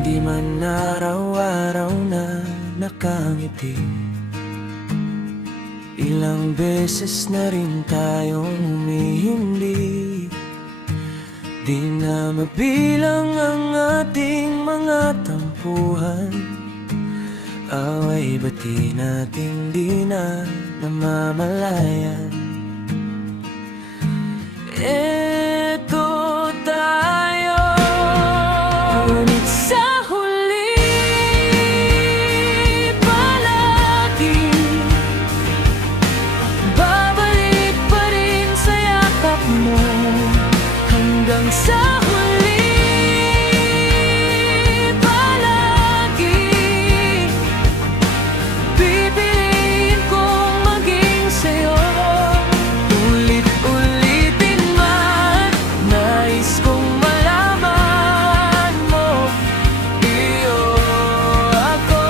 Di man araw-araw na nakangiti. Ilang beses na rin tayong humihindi. Di na mabilang ang ating mga tampuhan. Away bati natin di na namamalayan. Eto tayo, ngunit sa huli palagi babalik pa rin sa yakap mo. Hanggang sa huli palagi pipiliin kong maging sa'yo. Ulit-ulitin man, nais kong malaman mo, iyo ako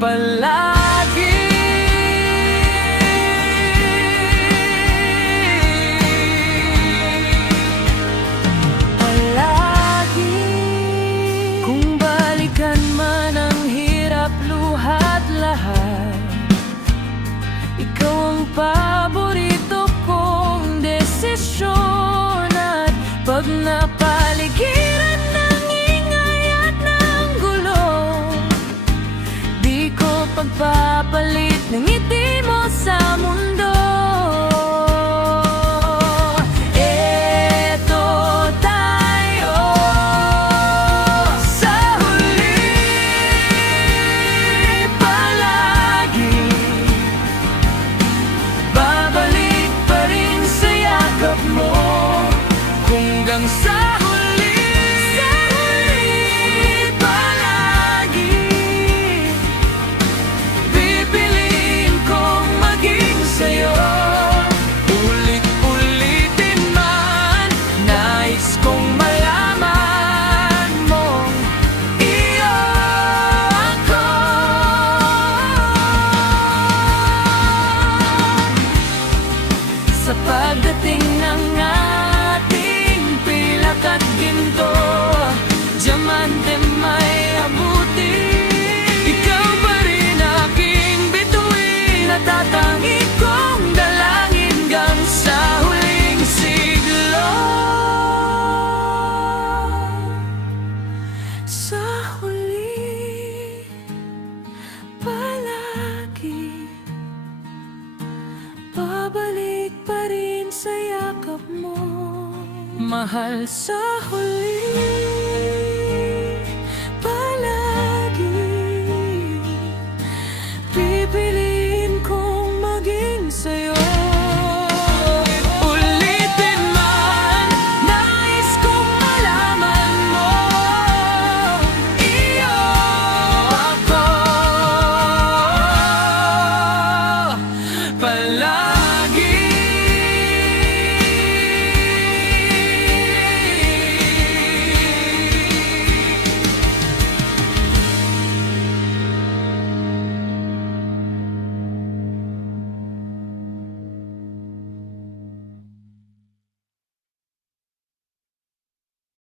palagi. Kung balikan man ang hirap, luhat lahat, ikaw ang paborito kong desisyon. At pag napaligiran ng ingay at ng gulo, di ko pagpapalit ng ngiti mo sa mundo. Hanggang sa huli palagi pipiliin kong maging sa'yo. Ulit-ulitin man, nais kong malaman mong iyo ako. Sa pagdating ng at ginto, diamante may abuti, ikaw pa rin aking bituin. Natatangi kong dalangin hanggang sa huling siglo. Sa huli palagi babalik pa rin sa yakap mo, mahal. Sa huli